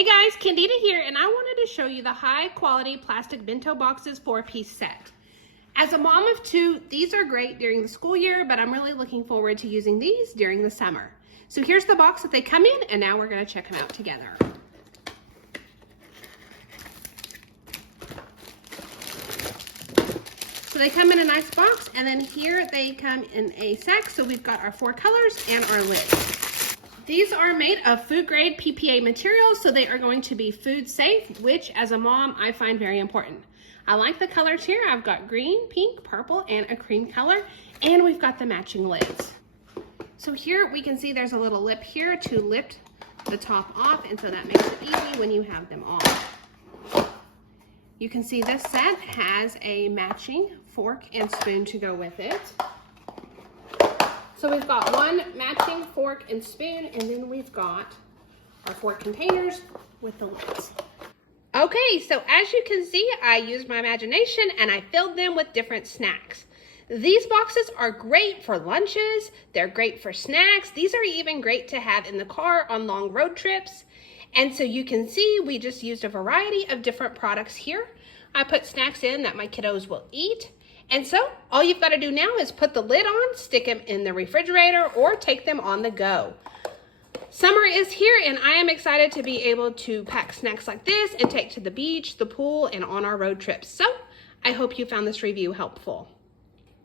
Hey guys, Candida here, and I wanted to show you the high quality plastic bento boxes 4-piece set. As a mom of two, these are great during the school year, but I'm really looking forward to using these during the summer. So here's the box that they come in, and now we're gonna check them out together. So they come in a nice box, and then here they come in a sack. So we've got our 4 colors and our lid. These are made of food grade BPA materials, so they are going to be food safe, which as a mom, I find very important. I like the colors here. I've got green, pink, purple, and a cream color, and we've got the matching lids. So here we can see there's a little lip here to lift the top off, and so that makes it easy when you have them on. You can see this set has a matching fork and spoon to go with it. So we've got one matching fork and spoon, and then we've got our 4 containers with the lids. Okay, so as you can see, I used my imagination and I filled them with different snacks. These boxes are great for lunches, they're great for snacks. These are even great to have in the car on long road trips. And so you can see we just used a variety of different products here. I put snacks in that my kiddos will eat. And so all you've got to do now is put the lid on, stick them in the refrigerator, or take them on the go. Summer is here, and I am excited to be able to pack snacks like this and take to the beach, the pool, and on our road trips. So I hope you found this review helpful.